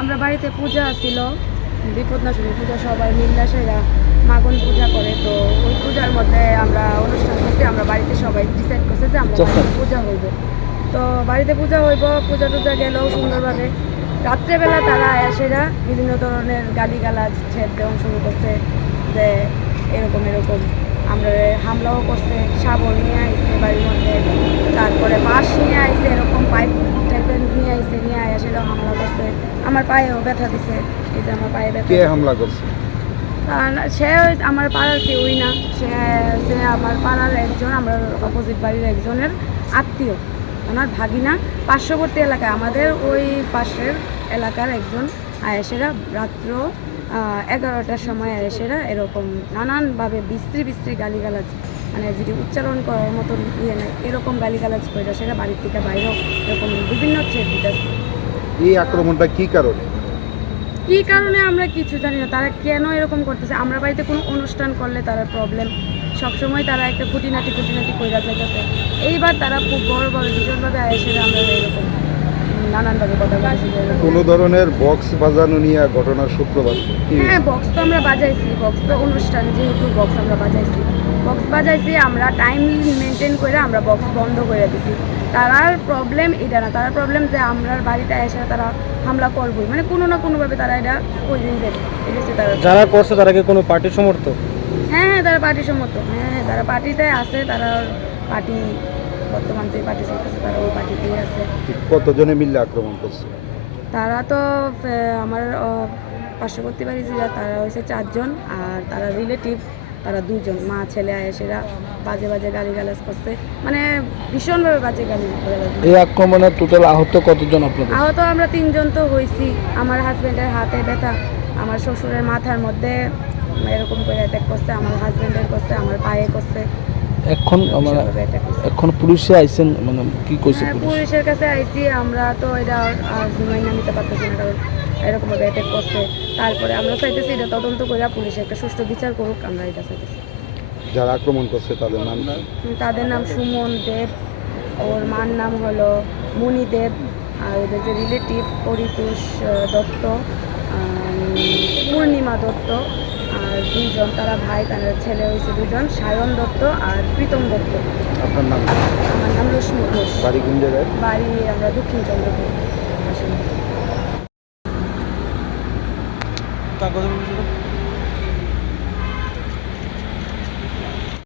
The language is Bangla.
আমরা বাড়িতে পূজা ছিল, বিপদনাশনী পূজা, সবাই মিল্লা সেরা মাগন পূজা করে। তো ওই পূজার মধ্যে আমরা অনুষ্ঠান করছি, আমরা বাড়িতে সবাই ডিসাইড করছে যে আমরা বাড়িতে পূজা হইব। তো বাড়িতে পূজা হইব, পূজা টুজা গেলেও সুন্দরভাবে। রাত্রেবেলা তারা এসেরা বিভিন্ন ধরনের গালিগালাজ ছেড় দেওয়া শুরু করছে যে এরকম এরকম। আমরা হামলাও করছে, শাবল নিয়ে আইছে বাড়ির মধ্যে, তারপরে বাঁশ নিয়ে আইছে, এরকম পাইপ টাইপের নিয়ে আইছে, নিয়ে আয়া সেটাও হামলা করছে। আমার পায়েও ব্যথা দিছে, এই যে আমার পায়ে ব্যথা। কে হামলা করছে? সে আমার পাড়ার কেউই না, সে আমার পাড়ার একজন, আমার অপোজিট বাড়ির একজনের আত্মীয়, ওনার ভাগিনা। পার্শ্ববর্তী এলাকায় আমাদের ওই পাশের এলাকার একজন আয়েসেরা রাত্র 11টার সময় আয়েসেরা এরকম নানানভাবে বিশ্রী গালিগালাজ, মানে যদি উচ্চারণ করার মতন ইয়ে নেই, এরকম গালিগালাজ করে সেটা বাড়ির থেকে বাইরেও এরকম বিভিন্ন থ্রেট দিতেছে। এই আক্রমণটা কি কারণে? কী কারণে আমরা কিছু জানি না, তারা কেন এরকম করতেছে। আমরা বাড়িতে কোনো অনুষ্ঠান করলে তারা প্রবলেম, সবসময় তারা একটা খুঁটিনাটি কইরা যাইতেছে। এইবার তারা খুব বড় ভীষণভাবে আয়েসেরা আমরা এরকম নানানভাবে কথা বলছি। কোনো ধরনের বক্স বাজানো নিয়ে ঘটনার সূত্রপাত? হ্যাঁ, বক্স তো আমরা বাজাইছি, বক্স তো অনুষ্ঠান যেহেতু বক্স আমরা বাজাইছি, আমরা টাইম মেনটেন করে আমরা বক্স বন্ধ করে দিছি। তারার প্রবলেম এটা না, তারা প্রবলেম যে আমরা বাড়িতে এসে তারা হামলা করবই, মানে কোনো না কোনোভাবে তারা এটা ওই দিন যাবে। তারা যারা করছে তারা কি কোনো পার্টির সমর্থক? হ্যাঁ, তারা পার্টির সমর্থক। হ্যাঁ, তারা পার্টিতে আছে, তারা পার্টি বর্তমান যে পার্টি চলতেছে তারা ওই পার্টিতেই আছে। কতজনে মিলে আক্রমণ করছে? তারা তো আমার পার্শ্ববর্তী বাড়ি যারা, তারা হয়েছে 4 জন, আর তারা রিলেটিভ তারা 2 জন, মা ছেলে আয়েসেরা বাজে গালিগালাজ করছে, মানে ভীষণভাবে বাজে গালিগালাজ। এই আক্রমণে টোটাল আহত কতজন আপনাদের? আহত আমরা 3 জন তো হয়েছি। আমার হাজব্যান্ডের হাতে ব্যথা, আমার শ্বশুরের মাথার মধ্যে এরকম করে অ্যাটাক করছে, আমার হাজব্যান্ডের করছে, আমার পায়ে করছে। এখন পুলিশে আইছেন, মানে কি কইছে পুলিশ? পুলিশের কাছে আইছি, আমরা তো এটা আর মাইনা নিতে পারতেছি না, কারণ এরকমভাবে অ্যাটাক করছে। তারপরে আমরা চাইতেছি এটা তদন্ত করে পুলিশ একটা সুষ্ঠু বিচার করুক, আমরা এটা চাইতেছি। যারা আক্রমণ করছে তাদের নাম? তাদের নাম সুমন দেব, ওর মার নাম হলো মণি দেব, আর ওদের যে রিলেটিভ পরিতোষ দত্ত, পূর্ণিমা দত্ত, আর 2 জন তারা ভাই, তাদের ছেলে হয়েছে 2 জন, সায়ন দত্ত আর প্রীতম দত্ত। আপনার নাম? আমার নাম রশ্মি ঘোষ। বাড়ি কোন জায়গায়? বাড়ি আমরা দক্ষিণ চন্দ্রপুর।